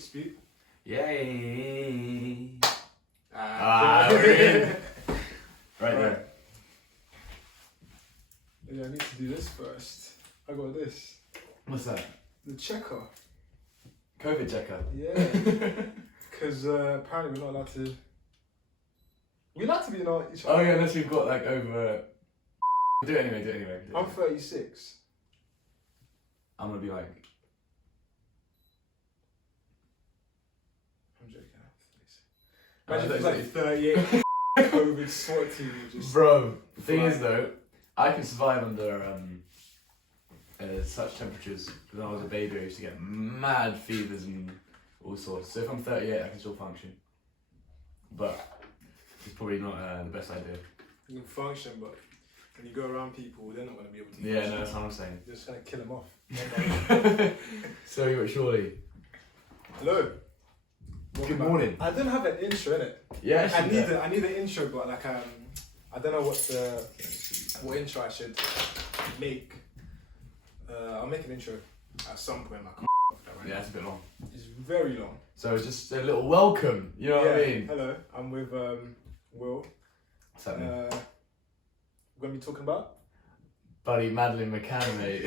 Dispute. Yay! We're in. Right there. Yeah, I need to do this first. I got this. What's that? The checker. COVID checker. Yeah. Because apparently we're not allowed to. We're allowed to be in each other. Oh yeah, unless we've got like over. Do it anyway. I'm 36. I'm gonna be like. I'm joking. Imagine if it's like 38 COVID SWAT team. Just Bro, the thing is though, I can survive under such temperatures. When I was a baby, I used to get mad fevers and all sorts. So if I'm 38, I can still function. But it's probably not the best idea. You can function, but when you go around people, they're not going to be able to. Yeah, no, that's what I'm saying. You're just going to kill them off. So you're surely. Hello. Good morning. I didn't have an intro in it. Yeah, I need an intro, but like I don't know what intro I should make. I'll make an intro at some point. I can't right Yeah, now. it's a bit long. It's very long. So it's just a little welcome. You know what I mean? Hello, I'm with Will. What's happening? We're gonna be talking about Buddy Madeleine McCann, mate.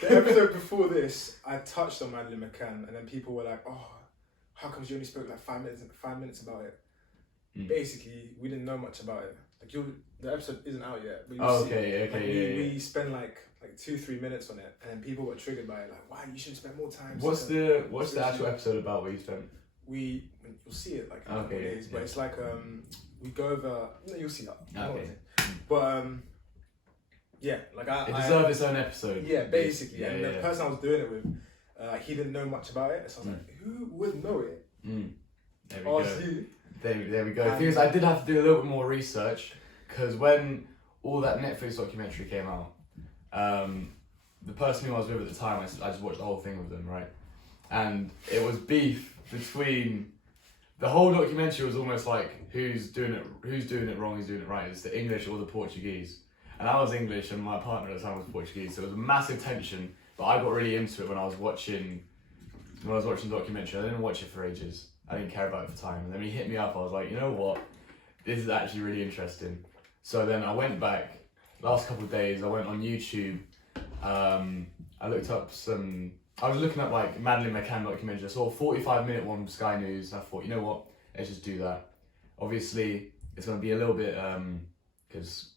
the episode before this. I touched on Madeleine McCann, and then people were like, "Oh, how comes you only spoke like 5 minutes about it?" Basically, we didn't know much about it. Like the episode isn't out yet. But we spend like 2-3 minutes on it, and then people got triggered by it. Like, "Why you should spend more time?" What's the actual episode about where you spent? You'll see it like in a couple of days, but it's like we go over. No, you'll see that. Okay. But yeah, like It deserved its own episode. Yeah, basically. Yeah, and the person I was doing it with, he didn't know much about it, so I was like, who would know it? There we go. You. There we go. The thing is, I did have to do a little bit more research because when all that Netflix documentary came out, the person who I was with at the time, I just watched the whole thing with them, right? And it was beef between. The whole documentary was almost like who's doing it wrong, who's doing it right. It's the English or the Portuguese. And I was English and my partner at the time was Portuguese, so it was a massive tension. But I got really into it when I was watching the documentary. I didn't watch it for ages. I didn't care about it for time. And then when he hit me up, I was like, you know what? This is actually really interesting. So then I went back, last couple of days, I went on YouTube. I looked up I was looking at like Madeleine McCann documentary. I saw a 45-minute one from Sky News. And I thought, you know what? Let's just do that. Obviously, it's going to be a little bit, because...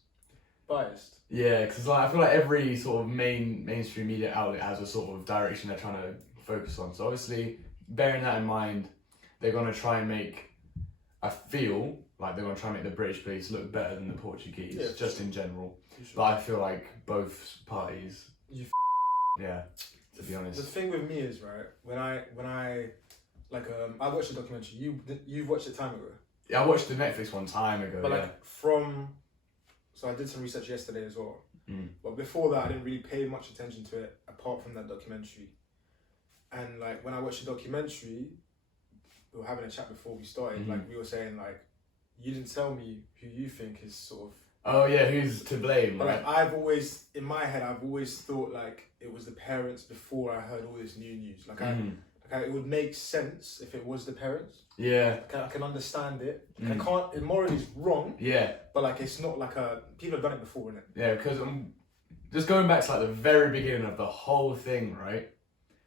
Biased. Yeah, because I feel like every sort of mainstream media outlet has a sort of direction they're trying to focus on. So obviously, bearing that in mind, they're going to try and make, I feel like they're going to try and make the British police look better than the Portuguese, just in general. But I feel like both parties, yeah, to be honest. The thing with me is, right, when I like, I watched the documentary, you've watched it time ago. Yeah, I watched the Netflix one time ago, but like so I did some research yesterday as well. But before that, I didn't really pay much attention to it apart from that documentary. And like when I watched the documentary, we were having a chat before we started. Like we were saying, like, you didn't tell me who you think is sort of. Oh yeah, who's to blame? But right? like I've always thought like it was the parents before I heard all this new news. Like it would make sense if it was the parents. Yeah. I can understand it. I can't. It morally is wrong. Yeah. But like it's not like people have done it before, innit? Yeah, because just going back to like the very beginning of the whole thing, right?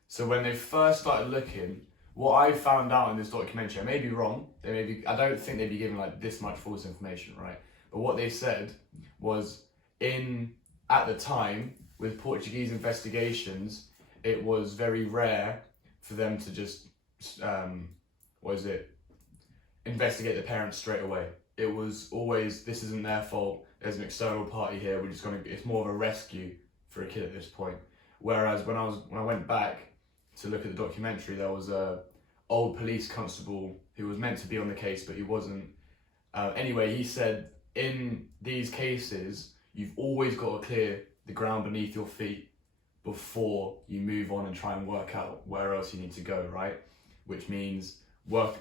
So when they first started looking, what I found out in this documentary, I may be wrong. I don't think they'd be giving like this much false information, right? But what they said was at the time with Portuguese investigations, it was very rare for them to just investigate the parents straight away. It was always, this isn't their fault, there's an external party here, it's more of a rescue for a kid at this point. Whereas when I went back to look at the documentary, there was a old police constable who was meant to be on the case, but he wasn't. Anyway, he said, in these cases, you've always got to clear the ground beneath your feet before you move on and try and work out where else you need to go, right? Which means work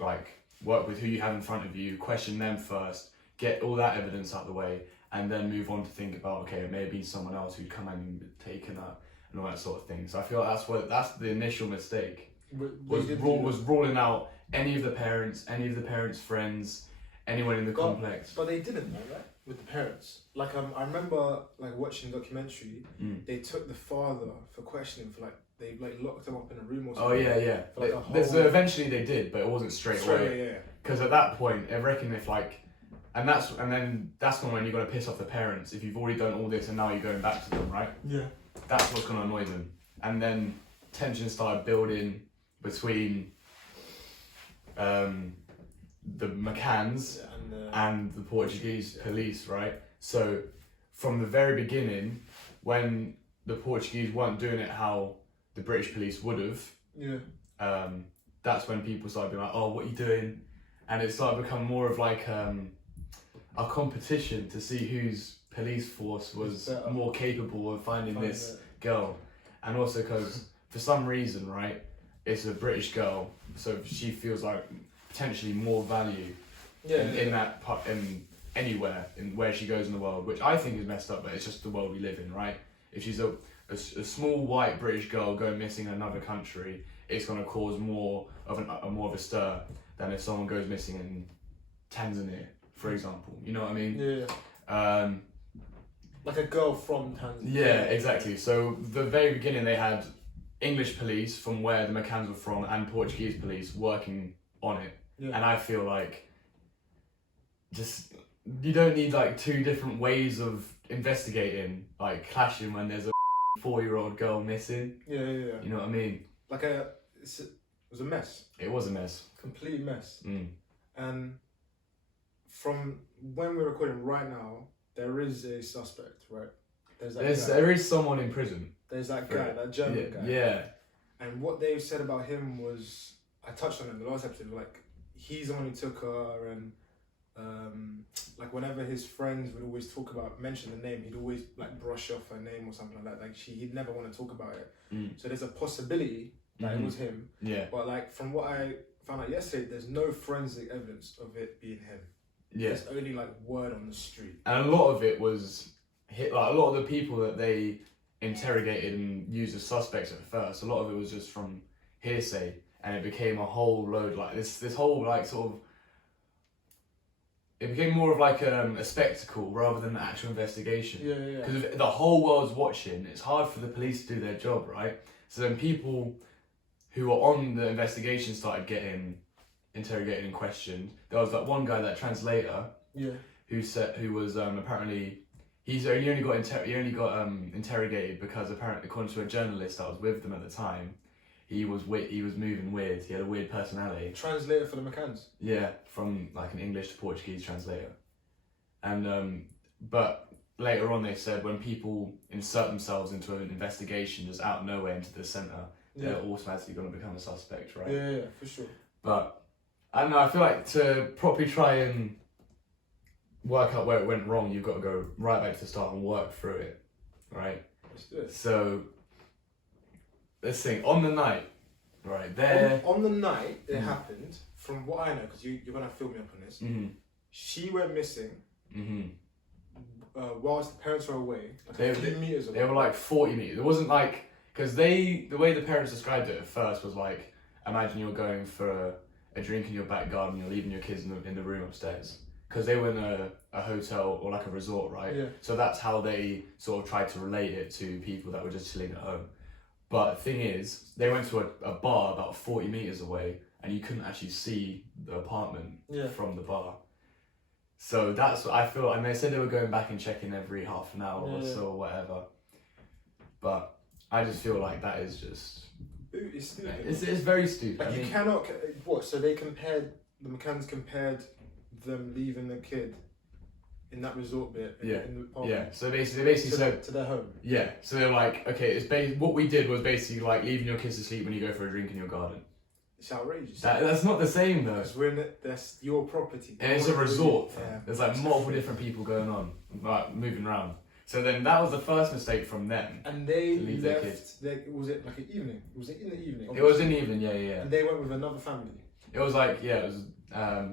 with who you have in front of you, question them first, get all that evidence out of the way, and then move on to think about, okay, it may have been someone else who'd come in and taken that and all that sort of thing. So I feel like that's the initial mistake. was ruling out any of the parents' friends, anyone in the complex. But they didn't know, right? With the parents. Like I remember like watching the documentary. They took the father for questioning for like they like locked him up in a room or something. Oh yeah. For, like, so eventually they did, but it wasn't straight away. Yeah. Because at that point, I reckon if like, and then that's when you're gonna piss off the parents if you've already done all this and now you're going back to them, right? Yeah. That's what's gonna annoy them, and then tension started building between the McCanns and the Portuguese police, right? So from the very beginning, when the Portuguese weren't doing it how the British police would have, that's when people started being like, oh, what are you doing? And it started to become more of like a competition to see whose police force was more capable of finding this girl. And also because for some reason, right, it's a British girl, so she feels like potentially more value in that part, in anywhere in where she goes in the world, which I think is messed up, but it's just the world we live in, right? If she's a small white British girl going missing in another country, it's going to cause more of a stir than if someone goes missing in Tanzania, for example. You know what I mean? Yeah. Like a girl from Tanzania. Yeah, exactly. So the very beginning they had English police from where the McCanns were from and Portuguese police working on it. Yeah. And I feel like just you don't need like two different ways of investigating, like clashing when there's a 4-year-old girl missing. Yeah. You know what I mean? Like it was a mess. It was a mess. Complete mess. And from when we're recording right now, there is a suspect, right? There is someone in prison. There's that guy, that German guy. Yeah. And what they said about him was, I touched on it in the last episode, like he's the one who took her, and like whenever his friends would always mention the name, he'd always like brush off her name or something like that. Like he'd never want to talk about it. So there's a possibility that it was him. Yeah. But like from what I found out yesterday, there's no forensic evidence of it being him. Yeah. There's only like word on the street. And a lot of it was like a lot of the people that they interrogated and used as suspects at first, a lot of it was just from hearsay, and it became a whole load like this whole like sort of, it became more of like a spectacle rather than an actual investigation. Yeah. Because if the whole world's watching, it's hard for the police to do their job, right? So then people who were on the investigation started getting interrogated and questioned. There was that one guy, that translator, who was apparently he only got interrogated because apparently, according to a journalist that was with them at the time, he was moving weird. He had a weird personality. Translator for the McCanns. Yeah, from like an English to Portuguese translator. And but later on they said when people insert themselves into an investigation just out of nowhere into the centre, they're automatically going to become a suspect, right? Yeah, for sure. But I don't know, I feel like to properly try and work out where it went wrong, you've got to go right back to the start and work through it, right? Let's do it. So let's think, on the night, right there. On the night it happened, from what I know, because you're going to fill me up on this, she went missing whilst the parents were away, like a few meters away. They were like 40 meters. It wasn't like, because the way the parents described it at first was like, imagine you're going for a drink in your back garden, you're leaving your kids in the room upstairs. Because they were in a hotel or like a resort, right? Yeah. So that's how they sort of tried to relate it to people that were just chilling at home. But the thing is, they went to a bar about 40 meters away, and you couldn't actually see the apartment from the bar. So that's what I feel, and they said they were going back and checking every half an hour or so or whatever. But I just feel like that is just... It's stupid. It's very stupid. Like, you cannot... What, so they compared... The McCanns compared them leaving the kid in that resort bit in the apartment. Yeah, so they basically said... To their home. Yeah, so they're like, okay, it's what we did was basically like leaving your kids to sleep when you go for a drink in your garden. It's outrageous. That's not the same though. Because that's your property. And it's a resort. Yeah. There's like multiple different people going on, like moving around. So then that was the first mistake from them. And they left. Was it like an evening? Was it in the evening? Obviously? It was in the evening, yeah. And they went with another family. It was like it was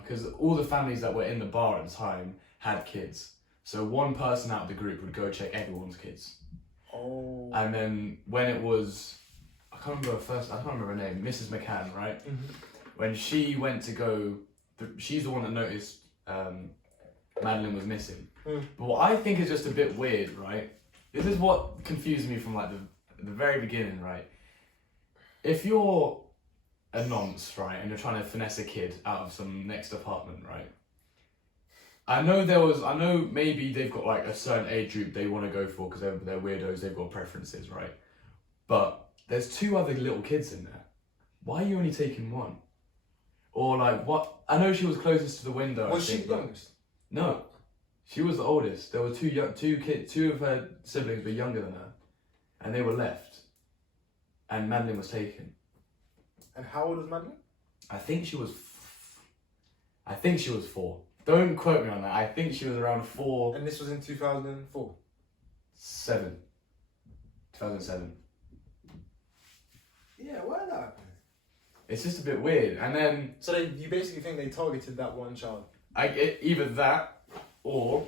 because all the families that were in the bar at the time had kids. So one person out of the group would go check everyone's kids. Oh. And then when it was, I can't remember her name, Mrs. McCann, right? Mm-hmm. When she went to go, she's the one that noticed Madeleine was missing. But what I think is just a bit weird, right? This is what confused me from like the very beginning, right? If you're a nonce, right, and you're trying to finesse a kid out of some next apartment, right? I know maybe they've got like a certain age group they want to go for because they're weirdos, they've got preferences, right? But there's 2 other little kids in there. Why are you only taking one? Or like what? I know she was closest to the window. Was she the youngest? No, she was the oldest. There were 2 of her siblings were younger than her, and they were left. And Madeleine was taken. And how old was Madeleine? I think she was 4. Don't quote me on that. I think she was around 4. And this was in 2004. 2007. Yeah, why did that happen? It's just a bit weird. And then So you basically think they targeted that one child? Either that, or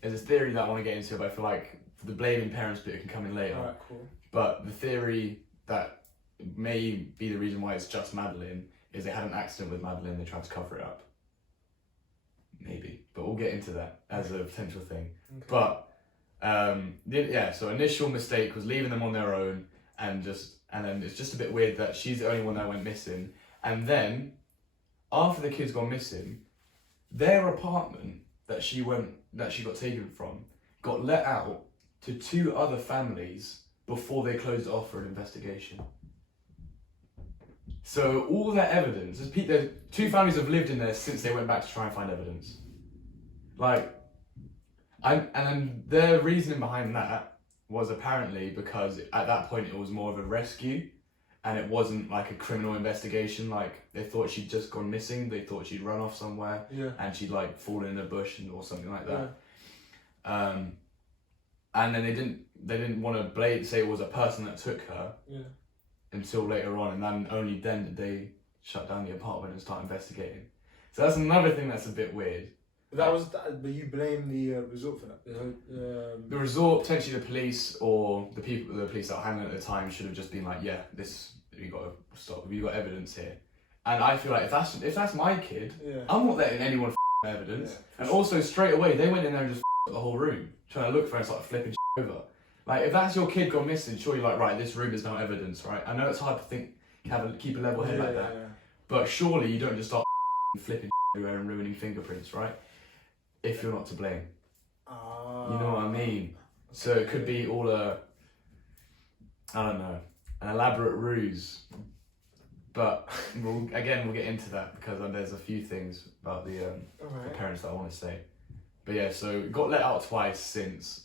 there's a theory that I want to get into, but I feel like the blaming parents bit can come in later. Alright, cool. But the theory that may be the reason why it's just Madeleine is they had an accident with Madeleine, they tried to cover it up. Maybe, but we'll get into that as a potential thing. Okay. But so initial mistake was leaving them on their own, and then it's just a bit weird that she's the only one that went missing. And then after the kids gone missing, their apartment that she got taken from got let out to 2 other families before they closed it off for an investigation. So all that evidence, there's 2 families have lived in there since they went back to try and find evidence. And then their reasoning behind that was apparently because at that point it was more of a rescue, and it wasn't like a criminal investigation. Like they thought she'd just gone missing, they thought she'd run off somewhere, and she'd like fallen in a bush or something like that. Yeah. And then they didn't want to say it was a person that took her. Yeah. Until later on, and then only then did they shut down the apartment and start investigating. So that's another thing that's a bit weird. But you blame the resort for that. The resort, potentially the police, or the police that were handling it at the time should have just been like, yeah, you got to stop. You got evidence here. And I feel like if that's my kid, I'm not letting anyone evidence. Yeah, and also straight away they went in there and just the whole room trying to look for it and start flipping over. Like, if that's your kid gone missing, sure, you're like, right, this room is now evidence, right? I know it's hard to keep a level head like that, but surely you don't just start flipping everywhere and ruining fingerprints, right? If you're not to blame. You know what I mean? So it could be all an elaborate ruse. But we'll get into that because there's a few things about the parents that I want to say. But yeah, so it got let out twice since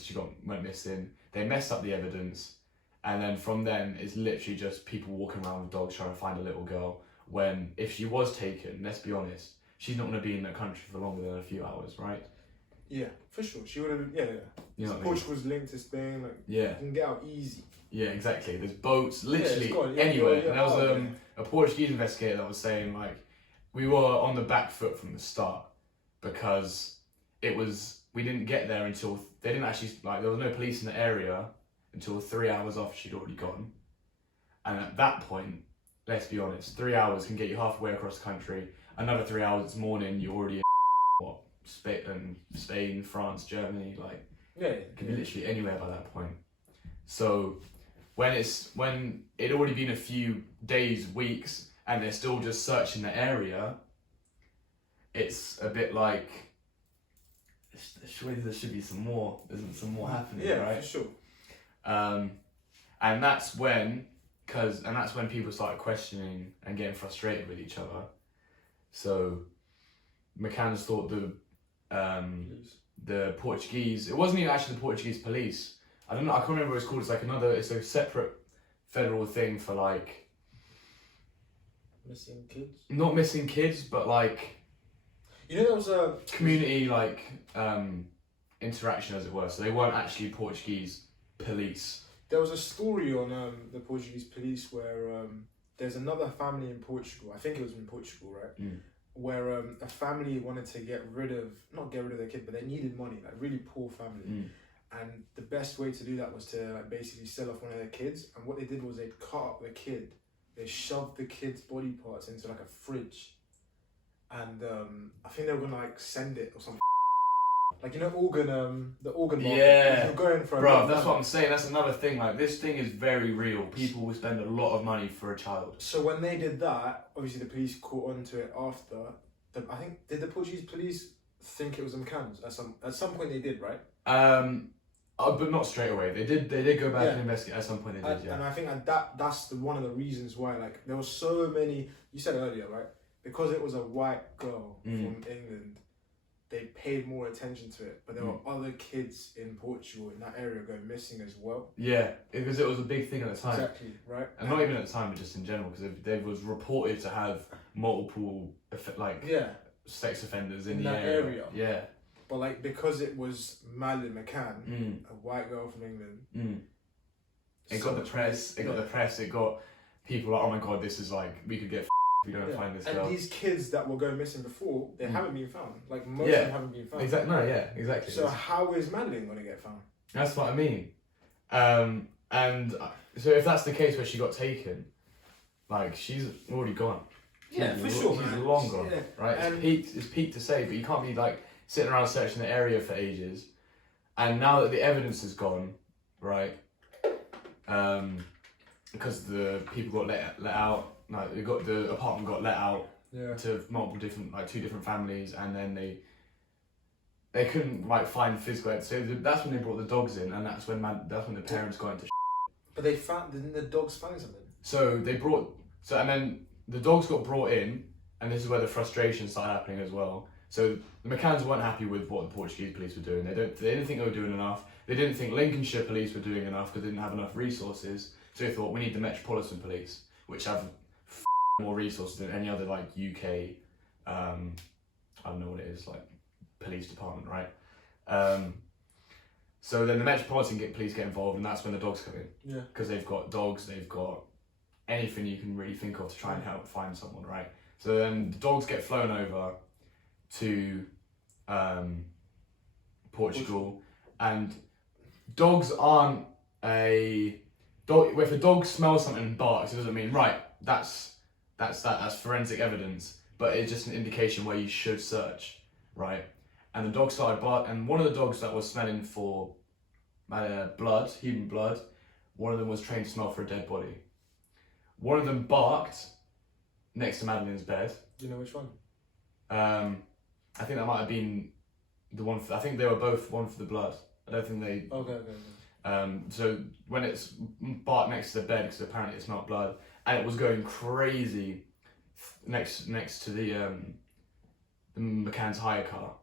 she went missing. They messed up the evidence, and then from then it's literally just people walking around with dogs trying to find a little girl. When if she was taken, let's be honest, she's not going to be in the country for longer than a few hours, right? Yeah, for sure. She would have. Yeah. You know what Portugal's linked to Spain. You can get out easy. Yeah, exactly. There's boats literally anywhere. And there was a Portuguese investigator that was saying we were on the back foot from the start because we didn't get there until they didn't actually there was no police in the area until 3 hours after she'd already gone. And at that point, let's be honest, 3 hours can get you halfway across the country. Another 3 hours this morning, you're already in Spain, France, Germany. It can be literally anywhere by that point. So when it already been a few days, weeks, and they're still just searching the area, it's a bit like surely there should be some more happening, right? For sure. And that's when people started questioning and getting frustrated with each other. So McCann's thought the Portuguese, it wasn't even actually the Portuguese police. I don't know, I can't remember what it's called. It's a separate federal thing for missing kids. Not missing kids, but there was a community interaction, as it were. So they weren't actually Portuguese police. There was a story on the Portuguese police where there's another family in Portugal. I think it was in Portugal, right? Mm. Where a family wanted to not get rid of their kid, but they needed money, really poor family. Mm. and the best way to do that was to like basically sell off one of their kids. And what they did was they cut up the kid, they shoved the kid's body parts into like a fridge, and I think they were gonna like send it or something. Like, you know, the organ market. Yeah, You're going for bro. That's what I'm saying. That's another thing. Like, this thing is very real. People will spend a lot of money for a child. So when they did that, obviously the police caught on to it after. I think, did the Portuguese police think it was the McCanns at some point? They did, right? But not straight away. They did go back and investigate at some point. They did, And I think that's one of the reasons why, like, there were so many. You said earlier, right? Because it was a white girl from England, they paid more attention to it. But there were other kids in Portugal in that area going missing as well. Yeah, because it was a big thing at the time. Exactly, right? And not even at the time, but just in general, because they was reported to have multiple sex offenders in the that area. Yeah. But like, because it was Madeleine McCann, a white girl from England, it got the press. It got the press. It got people like, oh my god, this is like, we could get if we don't find this girl. And these kids that were going missing before, they haven't been found. Like, most of them haven't been found. Exactly. No, yeah, exactly. So how is Madeleine gonna get found? That's what I mean. And so if that's the case where she got taken, like, she's already gone. Yeah, for sure, She's man. long gone, right? It's peak to say, but you can't be like sitting around searching the area for ages. And now that the evidence is gone, right? Because the people got let out, like the apartment got let out to multiple different, like 2 different families, and then they couldn't like find physical evidence. So that's when they brought the dogs in, and that's when the parents got into. But didn't the dogs find something? So and then the dogs got brought in, and this is where the frustration started happening as well. So the McCanns weren't happy with what the Portuguese police were doing. They didn't think they were doing enough. They didn't think Lincolnshire police were doing enough because they didn't have enough resources. So they thought, we need the Metropolitan Police, which have more resources than any other like UK, I don't know what it is, like police department, right? So then the Metropolitan Police get involved, and that's when the dogs come in. Yeah. Because they've got dogs, they've got anything you can really think of to try and help find someone, right? So then the dogs get flown over to Portugal, and dogs aren't a dog. If a dog smells something and barks, it doesn't mean right. That's forensic evidence, but it's just an indication where you should search, right? And the dog started bark, and one of the dogs that was smelling for blood, human blood, one of them was trained to smell for a dead body. One of them barked next to Madeleine's bed. Do you know which one? I think that might have been the one. I think they were both one for the blood. I don't think they. Okay. So when it's barked next to the bed, because apparently it smelled blood, and it was going crazy next to the McCann's hire car.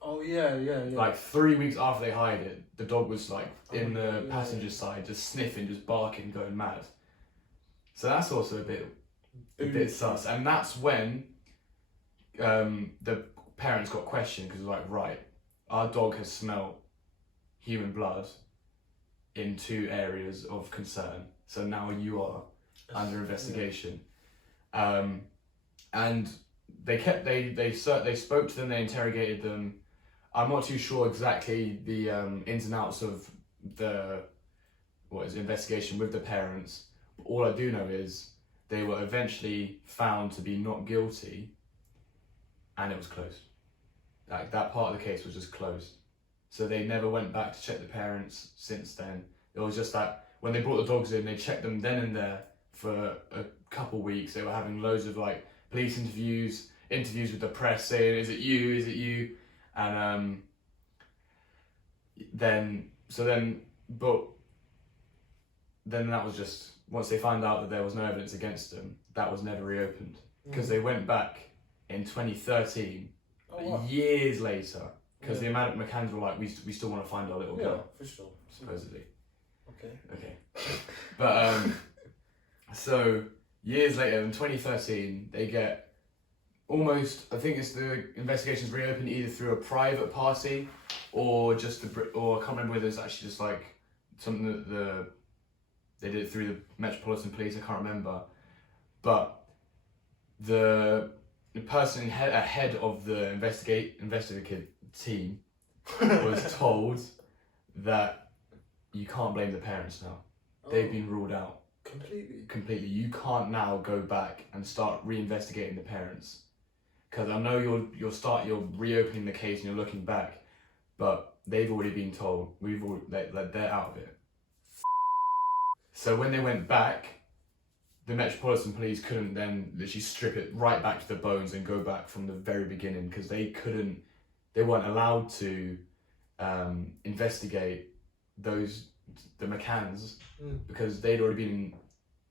Oh yeah. Like 3 weeks after they hired it, the dog was like in the passenger side, just sniffing, just barking, going mad. So that's also a bit sus, and that's when the parents got questioned, because it was like, right, our dog has smelled human blood in 2 areas of concern, so now you are under investigation. And they spoke to them, they interrogated them. I'm not too sure exactly the ins and outs of the investigation with the parents. But all I do know is they were eventually found to be not guilty, and it was closed. Like, that part of the case was just closed. So they never went back to check the parents since then. It was just that when they brought the dogs in, they checked them then and there for a couple weeks. They were having loads of like police interviews with the press saying, is it you? And then that was just, once they found out that there was no evidence against them, that was never reopened. Because they went back in 2013, years later, because the McCanns were like, we still want to find our little girl. For sure. Supposedly. Okay. But so years later, in 2013, they get almost, I think it's the investigation's reopened either through a private party or just or I can't remember whether it's actually just like something that they did it through the Metropolitan Police. I can't remember, but the person ahead of the investigative team was told that you can't blame the parents now. They've been ruled out. Completely. You can't now go back and start reinvestigating the parents. Because I know you're reopening the case and you're looking back, but they've already been told, they're out of it. So when they went back, the Metropolitan Police couldn't then literally strip it right back to the bones and go back from the very beginning, because they weren't allowed to investigate the McCanns because they'd already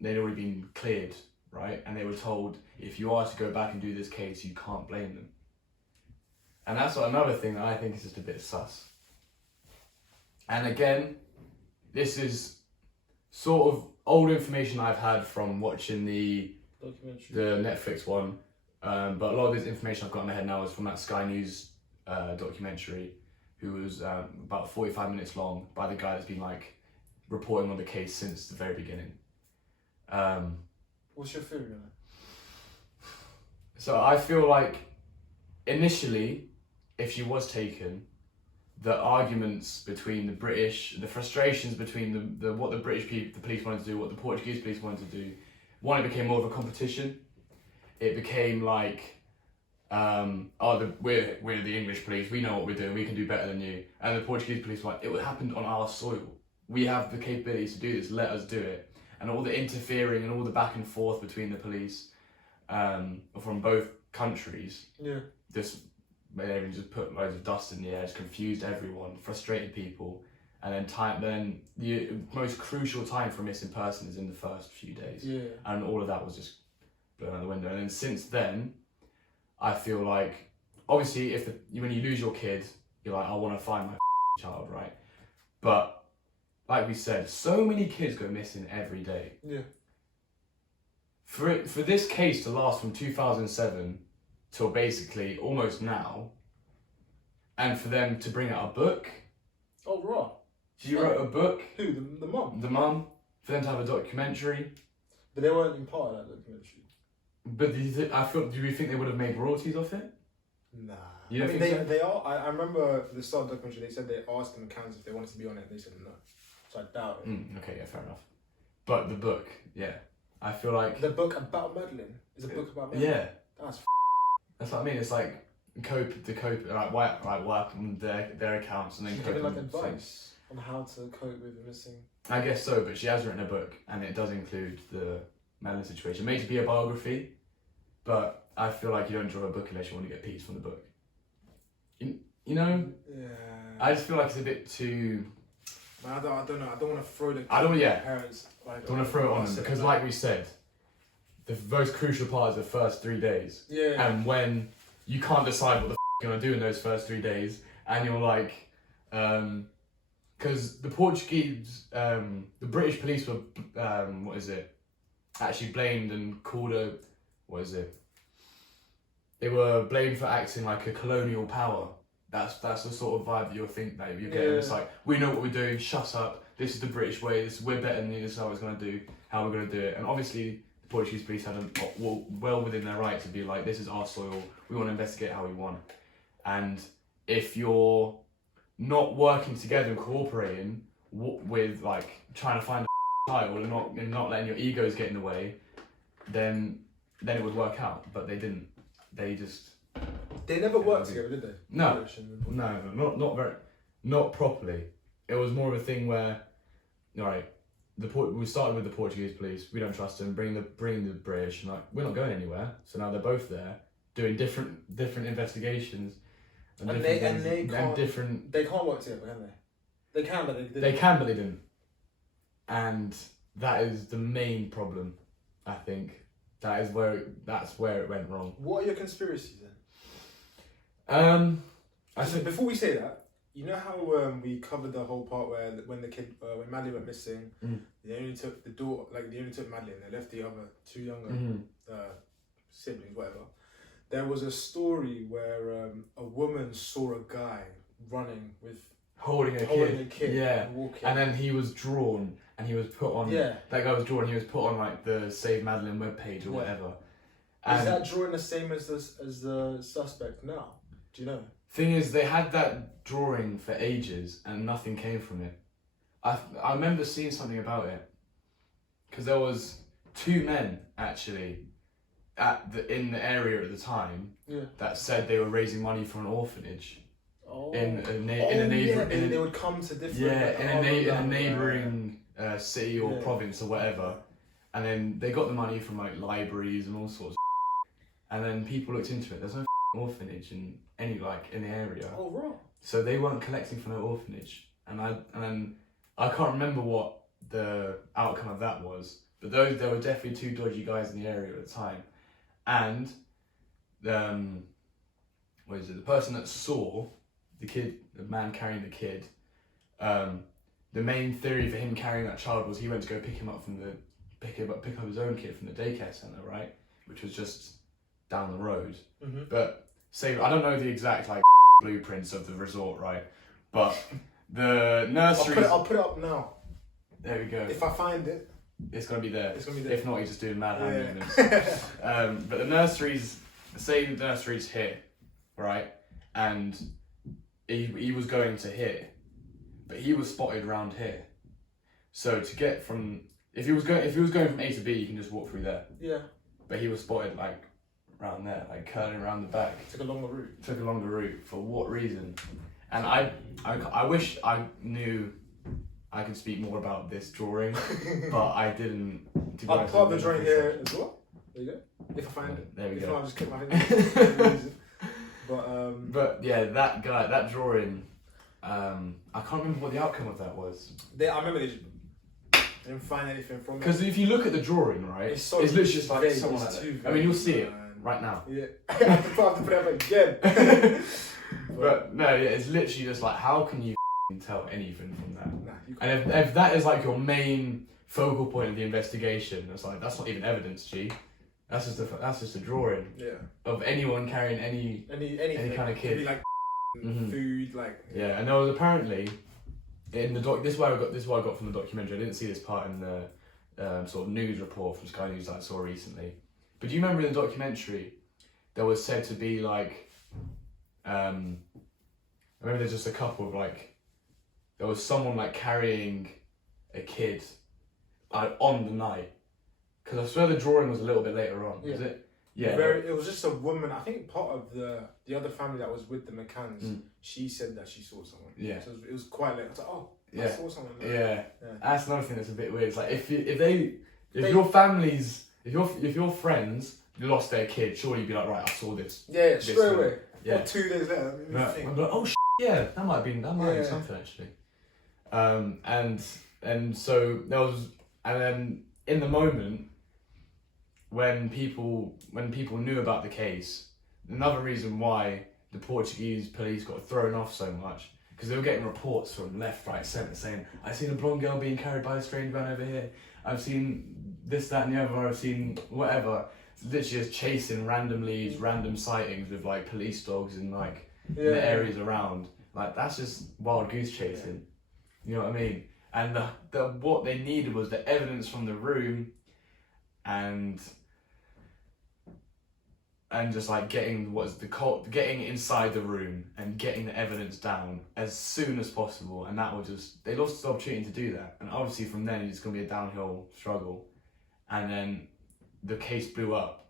been cleared, right? And they were told, if you are to go back and do this case, you can't blame them. And that's another thing that I think is just a bit sus. And again, this is sort of old information I've had from watching the Netflix one, but a lot of this information I've got in my head now is from that Sky News documentary, who was about 45 minutes long, by the guy that's been like reporting on the case since the very beginning. What's your theory on it? So I feel like initially, if she was taken, the arguments between the British, the frustrations between the what the British the police wanted to do, what the Portuguese police wanted to do, it became more of a competition. It became like, we're the English police, we know what we're doing, we can do better than you. And the Portuguese police were like, it happened on our soil. We have the capabilities to do this, let us do it. And all the interfering and all the back and forth between the police from both countries, they even just put loads of dust in the air, just confused everyone, frustrated people, and then the most crucial time for a missing person is in the first few days, and all of that was just blown out the window. And then since then, I feel like, obviously, when you lose your kid, you're like, I want to find my child, right? But like we said, so many kids go missing every day. Yeah. For this case to last from 2007 till basically almost now, and for them to bring out a book. Oh, right. She wrote a book. Who? The mum? The mum. For them to have a documentary. But they weren't in part of that documentary. But do you think they would have made royalties off it? Nah. You don't think so? They are. I remember the start of the documentary, they said they asked the McCanns if they wanted to be on it, and they said no. So I doubt it. Okay, yeah, fair enough. But the book, yeah. I feel like... The book about Madeleine is a book about Madeleine? Yeah. That's what I mean. It's like wipe on their accounts and then she's cope. giving like advice on how to cope with the missing. I guess so, but she has written a book and it does include the Madeleine situation. It may be a biography, but I feel like you don't draw a book unless you want to get peace from the book. You know? Yeah. I just feel like it's a bit too... Man, I don't know. I don't want to throw the parents. I don't want to throw it on them because, like we said, the most crucial part is the first 3 days. Yeah. And when you can't decide what the you're gonna do in those first 3 days, and you're like, because the Portuguese, the British police were, actually blamed and called they were blamed for acting like a colonial power. That's the sort of vibe that you're getting. It's like, we know what we're doing, shut up, this is the British way, we're better than you, this is how we're going to do it. And obviously, the Portuguese police had well within their right to be like, this is our soil, we want to investigate how we want. And if you're not working together and cooperating with like trying to find a child and not letting your egos get in the way, then it would work out. But they didn't. They never worked together, did they? No, not properly. It was more of a thing where, alright, we started with the Portuguese police. We don't trust them. Bring the British. And like, we're not going anywhere. So now they're both there doing different investigations. They can't work together, can they? They can, but they didn't. They can, but they didn't. And that is the main problem, I think. That's where it went wrong. What are your conspiracies then? Before we say that, you know how we covered the whole part where when Madeleine went missing, they only took Madeleine, they left the other two younger siblings, whatever. There was a story where a woman saw a guy running with holding a kid, yeah, walking. And then he was drawn and he was put on. Yeah. That guy was drawn. He was put on like the Save Madeleine webpage or whatever. Is that drawing the same as the suspect now? Do you know? Thing is, they had that drawing for ages and nothing came from it. I remember seeing something about it because there was 2 men actually in the area at the time that said they were raising money for an orphanage. They would come to different in a neighbouring city or province or whatever, and then they got the money from like libraries and all sorts of and then people looked into it. There's no orphanage in the area. Oh right. So they weren't collecting for no orphanage, and then I can't remember what the outcome of that was, but there were definitely 2 dodgy guys in the area at the time, and the person that saw the kid, the man carrying the kid, the main theory for him carrying that child was he went to go pick up his own kid from the daycare centre, right, which was just down the road. Mm-hmm. But I don't know the exact like blueprints of the resort, right? But the nursery. I'll put it up now. There we go. If I find it, it's gonna be there. It's gonna be there. If not, he's just doing mad hand movements. But the nursery's here, right? And he was going to here, but he was spotted around here. So to get from if he was going from A to B, you can just walk through there. Yeah. But he was spotted like around there, like curling around the back. Took a longer route. For what reason? And I wish I knew I could speak more about this drawing, but I didn't. I'll put the drawing here as well. There you go. If I find it. There we if go. Not, I'll just keep my fingers. But yeah, that guy, that drawing, I can't remember what the outcome of that was. I remember they didn't find anything from it. Because if you look at the drawing, right, it's literally just like someone like that. I mean, you'll see it right now. Yeah, I have to put it up again. But no, yeah, it's literally just like, how can you tell anything from that? Nah, and if that is like your main focal point of the investigation, it's like, that's not even evidence, G. That's just a drawing. Yeah. Of anyone carrying any kind of kid. Maybe like food, like. Yeah, and there was apparently in the this is what I got from the documentary. I didn't see this part in the sort of news report from Sky News that I saw recently. But do you remember in the documentary there was said to be like I remember there's just a couple of like there was someone like carrying a kid on the night. Because I swear the drawing was a little bit later on, was it? Yeah. It was just a woman, I think part of the other family that was with the McCanns, she said that she saw someone. Yeah. So it was quite late. I was like, oh, yeah. I saw someone. Yeah. That's another thing that's a bit weird. It's like if your friends lost their kid, surely you'd be like, right, I saw this. Yeah, straight away. Yeah. Or 2 days later. I'm like, oh yeah, that might be something actually. And so there was, and then in the moment, when people knew about the case, another reason why the Portuguese police got thrown off so much, because they were getting reports from left, right, centre saying, I've seen a blonde girl being carried by a strange man over here, I've seen this, that and the other, I've seen whatever. It's literally just chasing random leads, random sightings with like police dogs in like the areas around. Like that's just wild goose chasing. You know what I mean? And what they needed was the evidence from the room and just like getting inside the room and getting the evidence down as soon as possible, and that would they lost the opportunity to do that, and obviously from then it's going to be a downhill struggle, and then the case blew up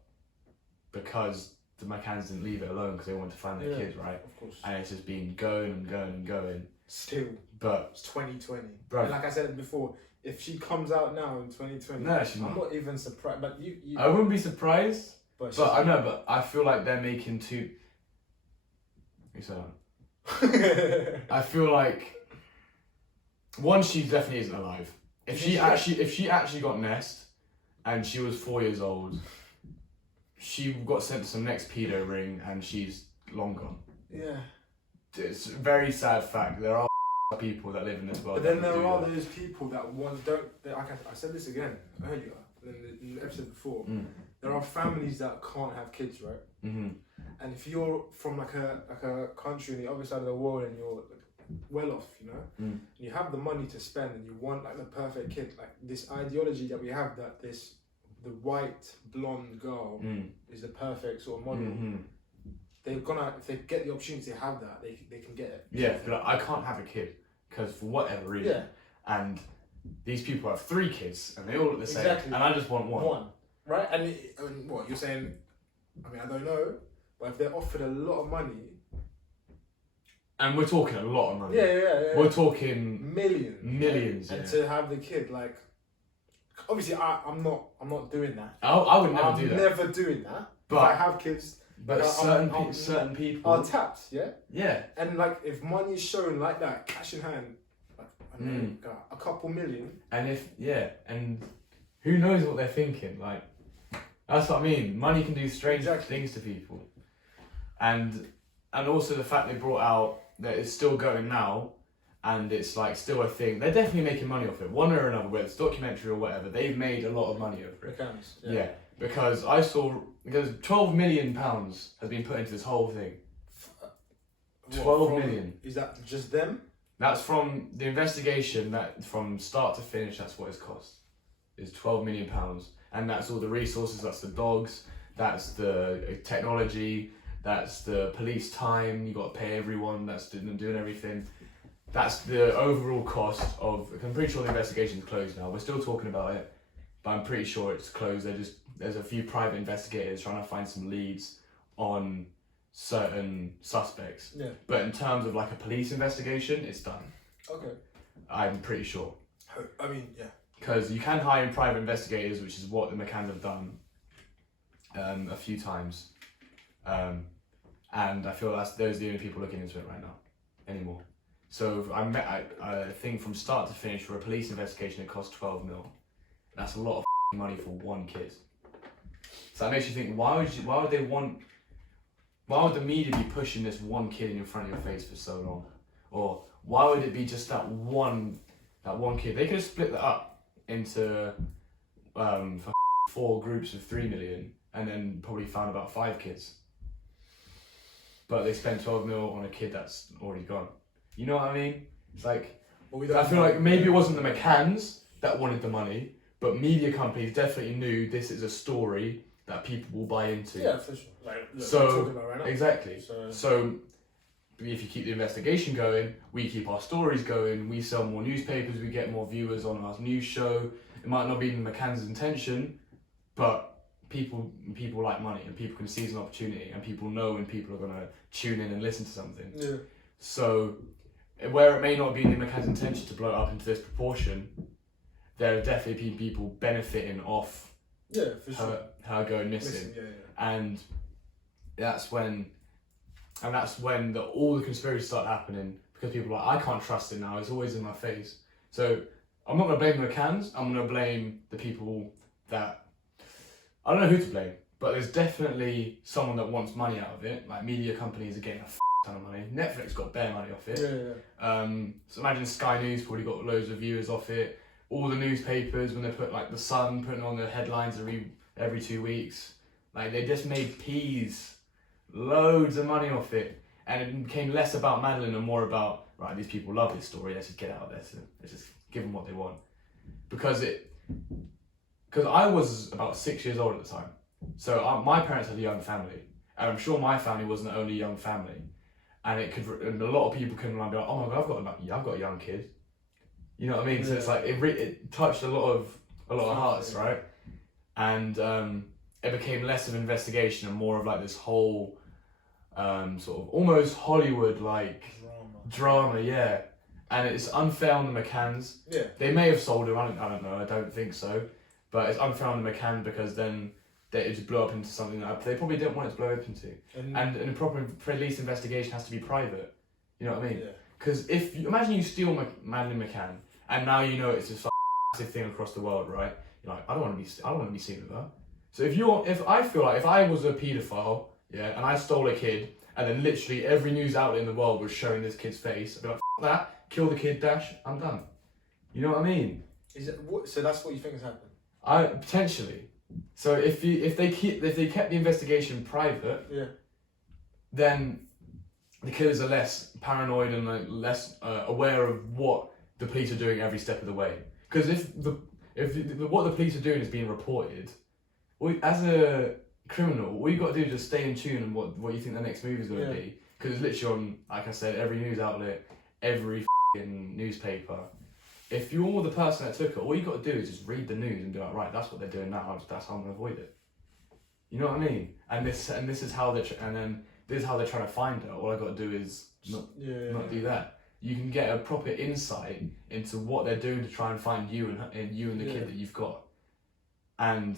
because the McCanns didn't leave it alone because they wanted to find their kids, right? Of course. And it's just been going and going and going. Still, but it's 2020. Bro, and like I said before, if she comes out now in 2020, no, she's I'm not even surprised. But you I wouldn't be surprised. But I know, but I feel like they're making too. I feel like one, she definitely isn't alive. If she actually got Nest, and she was 4 years old, she got sent to some next pedo ring, and she's long gone. Yeah. It's a very sad fact. There are people that live in this world. But then there are those people that I said this again earlier in the episode before. There are families that can't have kids, right? Mm-hmm. And if you're from like a country on the other side of the world and you're well off, you know, and you have the money to spend and you want like the perfect kid, like this ideology that we have that the white blonde girl is the perfect sort of model. they're gonna, if they get the opportunity to have that, they can get it. Yeah, but I can't have a kid because for whatever reason. Yeah. And these people have 3 kids and they all look the same. Exactly. And I just want one. One, right? And what you're saying? I mean, I don't know, but if they're offered a lot of money, and we're talking a lot of money. Yeah. We're talking millions, yeah. and to have the kid, like, obviously, I'm not doing that. I would never do that. Never doing that. But if I have kids. But certain people are tapped, yeah? Yeah. And like, if money is shown like that, cash in hand, like, I mean, a couple million. And and who knows what they're thinking? Like, that's what I mean. Money can do strange things to people. And also the fact they brought out that it's still going now, and it's like still a thing. They're definitely making money off it, one way or another, whether it's documentary or whatever. They've made a lot of money over it. Yeah. Because I saw, because £12 million has been put into this whole thing. 12 million. Is that just them? That's from the investigation, that from start to finish, that's what it's cost. Is £12 million. And that's all the resources, that's the dogs, that's the technology, that's the police time, you got to pay everyone that's doing everything. That's the overall cost of, I'm pretty sure the investigation's closed now. We're still talking about it, but I'm pretty sure it's closed. There's a few private investigators trying to find some leads on certain suspects. Yeah. But in terms of like a police investigation, it's done. Okay. I'm pretty sure. I mean, yeah. Because you can hire in private investigators, which is what the McCanns have done a few times. And I feel those are the only people looking into it right now anymore. So I think from start to finish for a police investigation, it costs 12 mil. That's a lot of money for one kid. So that makes you think, why would the media be pushing this one kid in front of your face for so long? Or why would it be just that one kid? They could have split that up into 4 groups of 3 million and then probably found about 5 kids. But they spent 12 mil on a kid that's already gone. You know what I mean? It's like, I feel like maybe it wasn't the McCanns that wanted the money, but media companies definitely knew this is a story that people will buy into. Yeah, for sure. Like, look, so we're talking about right now. Exactly. So if you keep the investigation going, we keep our stories going, we sell more newspapers, we get more viewers on our news show. It might not be the McCann's intention, but people like money, and people can seize an opportunity, and people know when people are gonna tune in and listen to something. Yeah. So where it may not be the McCann's intention to blow it up into this proportion, there are definitely people benefiting off her going missing. And that's when all the conspiracies start happening, because people are like, I can't trust it now, it's always in my face. So I'm not going to blame the McCanns, I'm going to blame the people that, I don't know who to blame, but there's definitely someone that wants money out of it. Like, media companies are getting a ton of money. Netflix got bare money off it. So imagine Sky News probably got loads of viewers off it. All the newspapers, when they put like The Sun putting on their headlines every 2 weeks, like they just made loads of money off it, and it became less about Madeleine and more about, right, these people love this story, let's just get out there, so let's just give them what they want. Because I was about 6 years old at the time, so my parents had a young family, and I'm sure my family wasn't the only young family, and a lot of people came around and be like, oh my god, I've got a young kid. You know what I mean? Yeah. So it's like it touched a lot of hearts, right? And it became less of an investigation and more of like this whole sort of almost Hollywood like drama, yeah. And it's unfair on the McCanns. Yeah. They may have sold him. I don't know. I don't think so. But it's unfair on the McCann, because then it just blew up into something that they probably didn't want it to blow up into. And a proper police investigation has to be private. You know what I mean? Because if imagine you steal Madeleine McCann, and now you know it's this massive thing across the world, right? You're like, I don't want to be seen with her. So if I feel like if I was a paedophile, yeah, and I stole a kid, and then literally every news outlet in the world was showing this kid's face, I'd be like, F that, kill the kid, dash, I'm done. You know what I mean? So that's what you think has happened? Potentially. So if they kept the investigation private, yeah, then the killers are less paranoid and like less aware of what the police are doing every step of the way. Because if what the police are doing is being reported, as a criminal, all you got to do is just stay in tune on what you think the next movie is going to be. Because it's literally on, like I said, every news outlet, every newspaper. If you're the person that took it, all you got to do is just read the news and be like, right, that's what they're doing now. That's how I'm gonna avoid it. You know what I mean? And this is how this is how they're trying to find her. All I got to do is not do that. You can get a proper insight into what they're doing to try and find you and the kid that you've got. And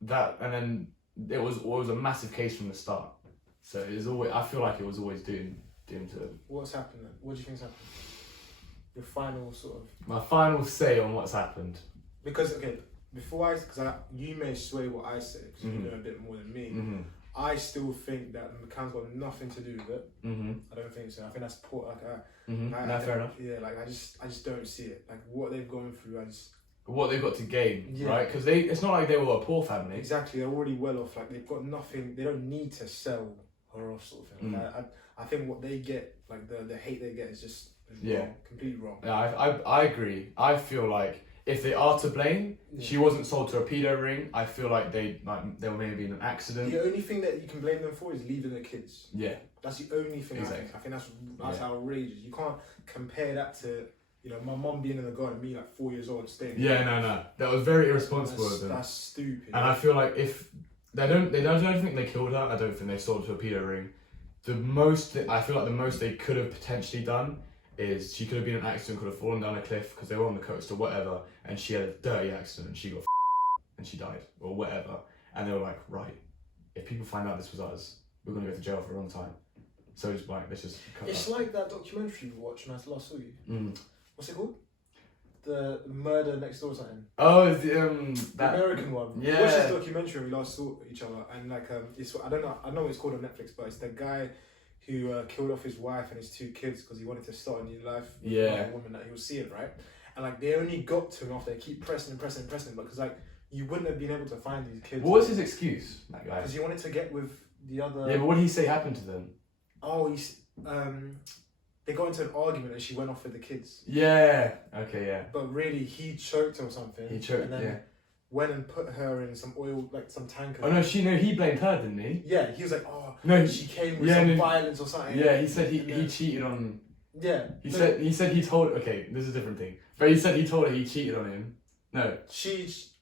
then it was a massive case from the start. So it is always. I feel like it was always doomed to. What's happened then? What do you think's happened? Your final sort of. My final say on what's happened. Because you may sway what I say because you know a bit more than me. Mm-hmm. I still think that McCann's got nothing to do with it. Mm-hmm. I don't think so. I think that's poor. Fair enough. Yeah, like I just don't see it. Like what they've gone through, what they've got to gain, right? Because it's not like they were a poor family. Exactly, they're already well off. Like they've got nothing. They don't need to sell her off, sort of thing. I think what they get, like the hate they get, is wrong, completely wrong. Yeah, I agree. I feel like if they are to blame, she wasn't sold to a pedo ring. I feel like they were maybe in an accident. The only thing that you can blame them for is leaving the kids. Yeah, that's the only thing. Exactly. I think that's outrageous. You can't compare that to my mum being in the garden, me like 4 years old staying. Yeah, no, that was very irresponsible of them. That's stupid. And I feel like if I don't think they killed her. I don't think they sold her to a pedo ring. I feel like the most they could have potentially done is she could have been in an accident, could have fallen down a cliff because they were on the coast or whatever, and she had a dirty accident and she got and she died or whatever. And they were like, right, if people find out this was us, we're gonna go to jail for a long time. So it's like, let's just cut It's that. like that documentary we watched when I last saw you. What's it called? The Murder Next Door or something. Oh, the American one. Yeah. We watched this documentary when we last saw each other, and like it's I know what it's called on Netflix, but it's the guy who killed off his wife and his 2 kids because he wanted to start a new life with a woman that he was seeing, right? And like they only got to him after they keep pressing, because like you wouldn't have been able to find these kids. What was his excuse, that guy? Because he wanted to get with the other. Yeah, but what did he say happened to them? Oh, they got into an argument and she went off with the kids. Yeah. Okay. Yeah. But really, he choked her or something. He choked. And then went and put her in some oil, like some tanker. Oh no, he blamed her, didn't he? Yeah, he was like, no, she came with some violence or something. Yeah, he said he cheated on. Yeah. He said he told. Okay, this is a different thing. But he said he told her he cheated on him. No.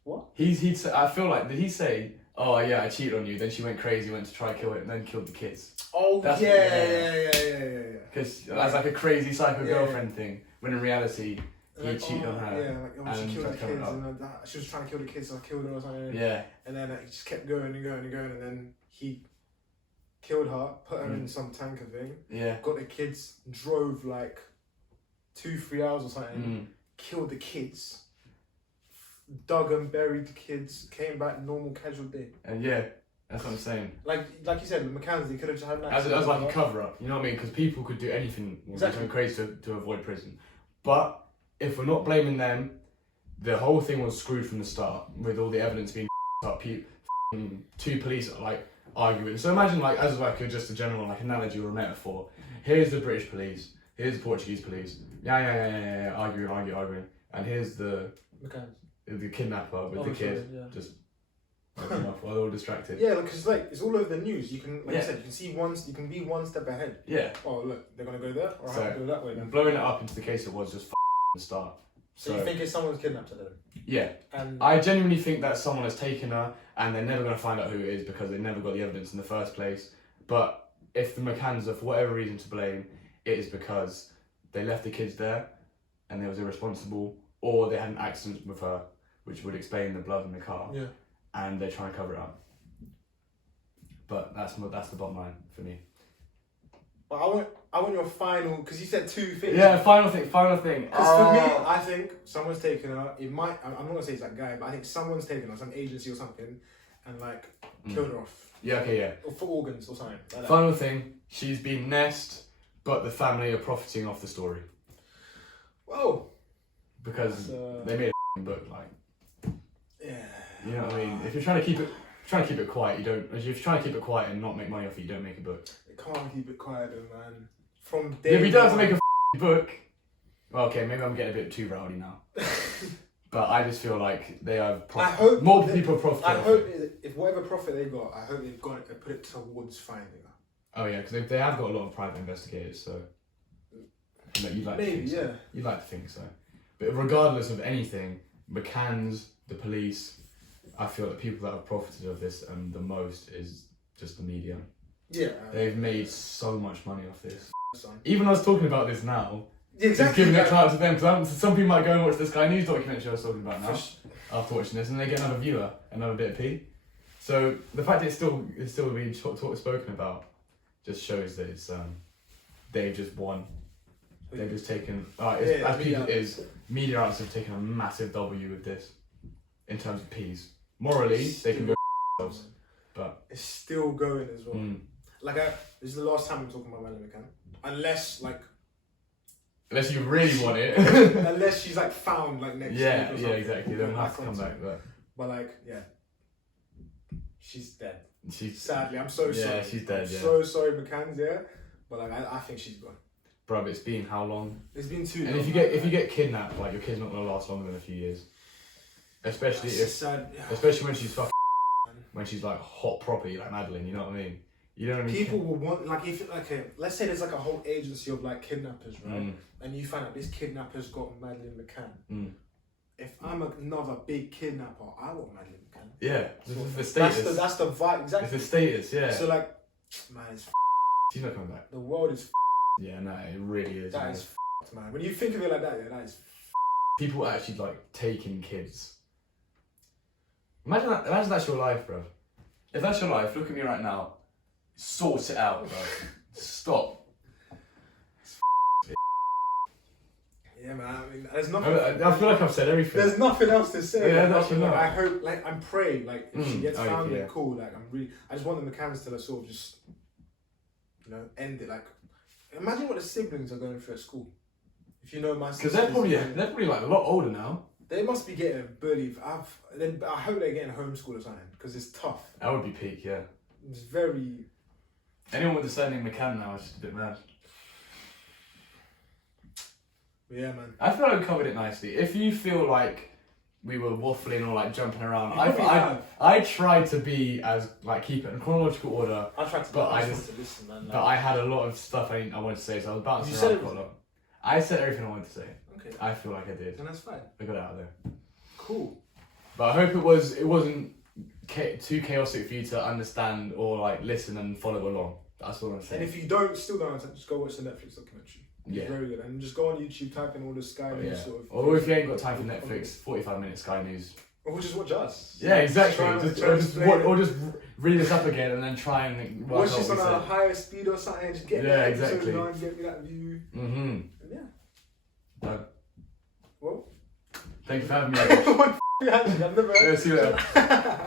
What? I feel like, did he say, oh yeah, I cheated on you? Then she went crazy, went to try to kill it, and then killed the kids. Oh, yeah. Because that's like a crazy psycho girlfriend thing. When in reality, he cheated on her. Yeah, like she killed the kids, and she was trying to kill the kids, so I killed her or something. Yeah. And then it just kept going and going and going, and then he killed her, put her in some tanker thing. Yeah. Got the kids, drove like 2-3 hours or something. Killed the kids. Dug and buried the kids. Came back normal, casual day. And yeah. That's what I'm saying. Like you said, the McCanns, they could have just had an accident. As like a cover up, you know what I mean? Because people could do anything, something crazy to avoid prison. But if we're not blaming them, the whole thing was screwed from the start with all the evidence being up. 2 police like arguing. So imagine like as like just a general like analogy or a metaphor. Here's the British police. Here's the Portuguese police. Yeah. Arguing. And here's the McCanns. The kidnapper with the kid just. While they're all distracted. Yeah, because it's all over the news. You can, you said, you can be one step ahead. Yeah. Oh look, they're gonna go there. Or so, have to go that way. Then. Blowing it up into the case it was just the start. So you think it's someone's kidnapped her then? Yeah. And I genuinely think that someone has taken her, and they're never gonna find out who it is because they never got the evidence in the first place. But if the McCanns are for whatever reason to blame, it is because they left the kids there, and they was irresponsible, or they had an accident with her, which would explain the blood in the car. Yeah. And they're trying to cover it up. But that's the bottom line for me. But I want your final, because you said 2 things. Yeah, final thing. Because for me, I think someone's taken her. It might. I'm not gonna say it's that guy, but I think someone's taken her, some agency or something, and like killed her off. Yeah. Okay. Yeah. Or for organs or something. Like final thing. She's been nest, but the family are profiting off the story. Whoa. Because they made a book like. Yeah. You know what I mean? If you're trying to keep it quiet, you don't. If you're trying to keep it quiet and not make money off it, you don't make a book. You can't keep it quiet, though, man. From day. Yeah, but you don't have to make a book. Well, okay, maybe I'm getting a bit too rowdy now. But I just feel like they have I hope more people profit. I hope if whatever profit they got, I hope they've got it and put it towards finding her. Oh yeah, because they have got a lot of private investigators, so you'd like Maybe, to think so. You'd like to think so. But regardless of anything, McCann's, the police, I feel that people that have profited of this and the most is just the media. Yeah. They've made so much money off this. Son. Even us talking about this now, Exactly. just giving a clout to them. Because some people might go and watch the Sky News documentary I was talking about now after watching this, and they get another viewer, another bit of P. So the fact that it's still being spoken about just shows that it's they've just won. They've just taken media outlets have taken a massive W with this in terms of P's. Morally, they can go themselves, but it's still going as well. Like this is the last time I'm talking about Madeleine McCann, unless you really want it. unless she's like found like next week or something. Yeah, exactly. Then we'll have to come back. But like, yeah, she's dead. She's sadly. I'm so sorry. Yeah, she's dead. So sorry, McCann's there, but like I think she's gone. Bro, it's been how long? It's been too long. And if you get kidnapped, like your kid's not gonna last longer than a few years. Especially when she's fucking when she's like hot property like Madeleine, you know what I mean? You know what I mean? People will want let's say there's like a whole agency of like kidnappers, right? And you find out this kidnapper's got Madeleine McCann. If I'm another big kidnapper, I want Madeleine McCann. Yeah, the status. That's the vibe, exactly. It's the status, yeah. So like, man, she's not coming back. The world is yeah, no, it really is. That is man. When you think of it like that, yeah, that is people actually like taking kids. Imagine that's your life, bro. If that's your life, look at me right now. Sort it out, bro. Stop. Yeah, man. I mean, there's nothing. I feel like I've said everything. There's nothing else to say. Yeah, that's I hope, like, I'm praying, like, if she gets found, yeah. cool. Like, I just want the McCanns to sort of just, end it. Like, imagine what the siblings are going through at school. If you know my sisters. Because they're probably like a lot older now. They must be getting bullied. I hope they're getting homeschooled or something because it's tough. That would be peak, yeah. It's very. Anyone with the surname McCann now is just a bit mad. Yeah, man. I feel like we covered it nicely. If you feel like we were waffling or like jumping around, I tried to be as like keep it in chronological order. I tried to, but I just to listen, man. Like, but I had a lot of stuff I wanted to say, so I was bouncing around quite a lot. I said everything I wanted to say. Okay. I feel like I did. And that's fine. I got it out there. Cool. But I hope it wasn't too chaotic for you to understand or like listen and follow along. That's what I'm saying. And if you still don't understand, just go watch the Netflix documentary. It's very good. And just go on YouTube, type in all the Sky News sort of. Or if you ain't got time for Netflix, 45-minute Sky News. Or just watch us. Yeah, exactly. Or just read this up again and then try and watch this on a higher speed or something. Just get that exactly. episode 9, get me that view. And Done. Well, thank you for having me. I've never. See you later.